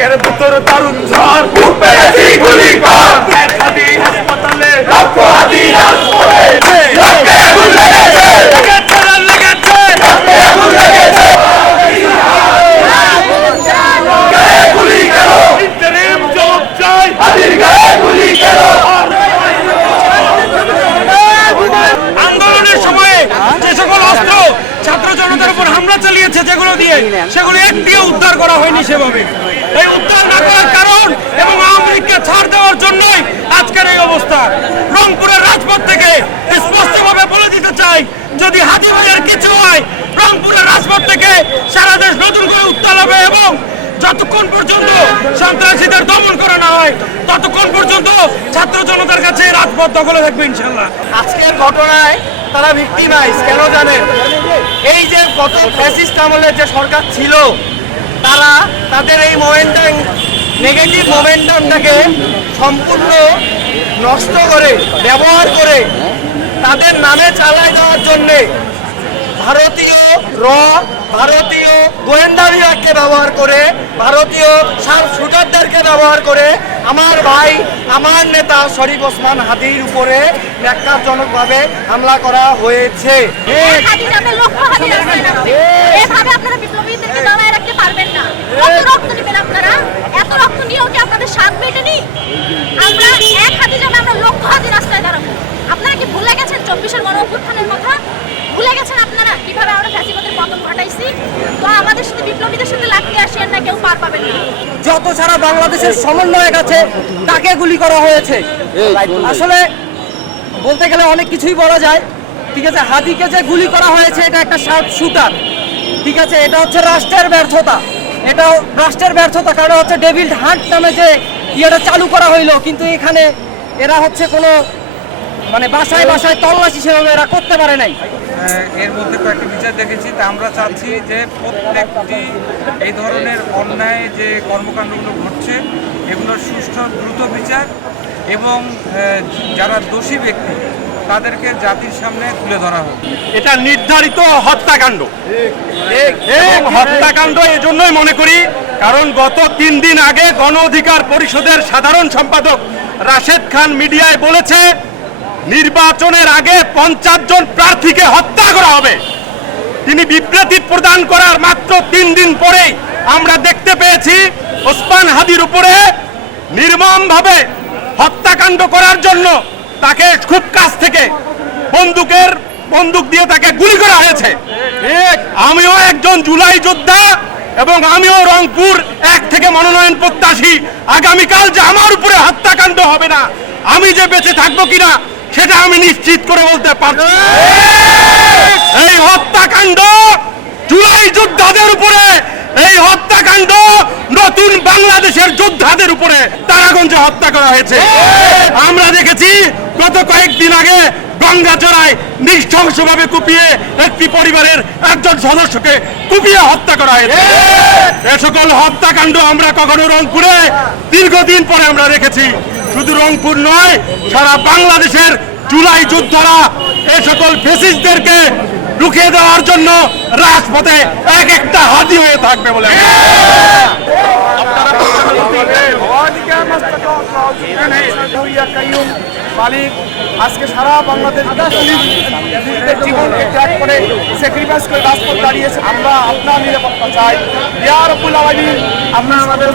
বুকের ভিতর দারুণ ঝড়। গুলি কর এক হাতি হাসপাতালে রক্ত হাতি রাজপথে রক্তে আগুন লেগেছে লেগেছে রে, লেগেছে আগুন লেগেছে গায়ে গুলি কেন ইন্টারিম জবাব চাই হাতির গায়ে গুলি কেন আন্দোলনের সময়ে যে সকল অস্ত্র জনতার উপর হামলা চালিয়েছে যেগুলো দিয়ে সেগুলো একটিও উদ্ধার করা হয়নি সেভাবে। এই উদ্ধার না করার কারণ এবং আওয়ামী লীগকে ছাড় দেওয়ার জন্যই আজকের এই অবস্থা। রংপুরের রাজপথ থেকে স্পষ্টভাবে বলে দিতে চাই, যদি হাজি ভাইয়ের কিছু হয়, রংপুরের রাজপথ থেকে সারা দেশ নতুন করে উত্তাল হবে এবং যতক্ষণ পর্যন্ত সন্ত্রাসীদের দমন করা না হয়, ততক্ষণ পর্যন্ত ছাত্র জনতার কাছে রাজপথ দখলে থাকবে ইনশাল্লাহ আজকের ঘটনায় তারা ভিক্টিমাইজ কেন জানেন? এই যে গত ফ্যাসিস্ট আমলের যে সরকার ছিল, তারা তাদের এই মোমেন্টাম নেগেটিভ মোমেন্টামটাকে সম্পূর্ণ নষ্ট করে, ব্যবহার করে তাদের নামে চালায় দেওয়ার জন্যে ভারতীয় র, ভারতীয় গোয়েন্দা বিভাগকে ব্যবহার করে, ভারতীয় সার শুটারদেরকে ব্যবহার করে আমার ভাই, আমার নেতা শরীফ ওসমান হাদির উপরে ন্যাক্কারজনকভাবে হামলা করা হয়েছে। আপনারা কি ভুলে গেছেন চব্বিশের গণ অভ্যুত্থানের কথা? ভুলে গেছেন আপনারা? কীভাবে আমরা ফ্যাসিবাদের পতন ঘটাইছি? তো আমাদের সাথে বিপ্লবীদের সাথে লাগতে আসেন না কেউ পার পাবেন না। যত সারা বাংলাদেশের সমন্বয়ক আছে তাকে গুলি করা হয়েছে। আসলে বলতে গেলে অনেক কিছুই বলা যায়। ঠিক আছে হাতিকে যে গুলি করা হয়েছে এটা একটা শার্প শুটার ঠিক আছে এটা হচ্ছে রাষ্ট্রের ব্যর্থতা। এটা রাষ্ট্রের ব্যর্থতা কারণ হচ্ছে ডেভিড হান্ট নামে যে ইয়েটা চালু করা হইল কিন্তু এখানে এরা হচ্ছে কোনো মানে বাসায় বাসায় তল্লাশি সেভাবে এরা করতে পারে নাই। এর মধ্যে কয়েকটি বিচার দেখেছি তা আমরা চাচ্ছি যে প্রত্যেকটি এই ধরনের অন্যায় যে কর্মকাণ্ডগুলো ঘটছে এগুলোর সুষ্ঠু দ্রুত বিচার এবং যারা দোষী ব্যক্তি তাদেরকে জাতির সামনে তুলে ধরা হোক। এটা নির্ধারিত হত্যাকাণ্ড। হত্যাকাণ্ড এজন্যই মনে করি কারণ গত তিন দিন আগে গণ অধিকার পরিষদের সাধারণ সম্পাদক রাশেদ খান মিডিয়ায় বলেছে নির্বাচনের আগে পঞ্চাশ জন প্রার্থীকে হত্যা করা হবে। তিনি বিবৃতি প্রদান করার মাত্র তিন দিন পরেই আমরা দেখতে পেয়েছি ওসমান হাদির উপরে নির্মমভাবে হত্যাকাণ্ড করার জন্য তাকে খুব কাছ থেকে বন্দুকের বন্দুক দিয়ে তাকে গুলি করা হয়েছে। আমিও একজন জুলাই যোদ্ধা এবং আমিও রংপুর এক থেকে মনোনয়ন প্রত্যাশী। আগামীকাল যে আমার উপরে হত্যাকাণ্ড হবে না আমি যে বেঁচে থাকব কিনা সেটা আমি নিশ্চিত করে বলতে পারছি। এই হত্যাকাণ্ড জুলাই যোদ্ধাদের উপরে, এই হত্যাকাণ্ড নতুন বাংলাদেশের যোদ্ধাদের উপরে তারাগঞ্জে হত্যা করা হয়েছে। আমরা দেখেছি, গত কয়েকদিন আগে গঙ্গাচড়ায় নৃশংসভাবে কুপিয়ে একটি পরিবারের একজন সদস্যকে কুপিয়ে হত্যা করা হয়েছে। এ সকল হত্যাকাণ্ড আমরা কখনো রংপুরে দীর্ঘদিন পরে আমরা দেখেছি। শুধু রংপুর নয়, সারা বাংলাদেশের জুলাই যোদ্ধারা এ সকল ফেসিসদেরকে রুখিয়ে দেওয়ার জন্য রাজপথে এক একটা হাতি হয়ে থাকবে বলে আজকে সারা বাংলাদেশ নিজেদের জীবনকে ত্যাগ করে স্যাক্রিফাইস করে রাজপথ দাঁড়িয়েছে। আমরা আপনার নিরাপত্তা চাই। ইয়া রব্বুল আলামিন আপনার আমাদের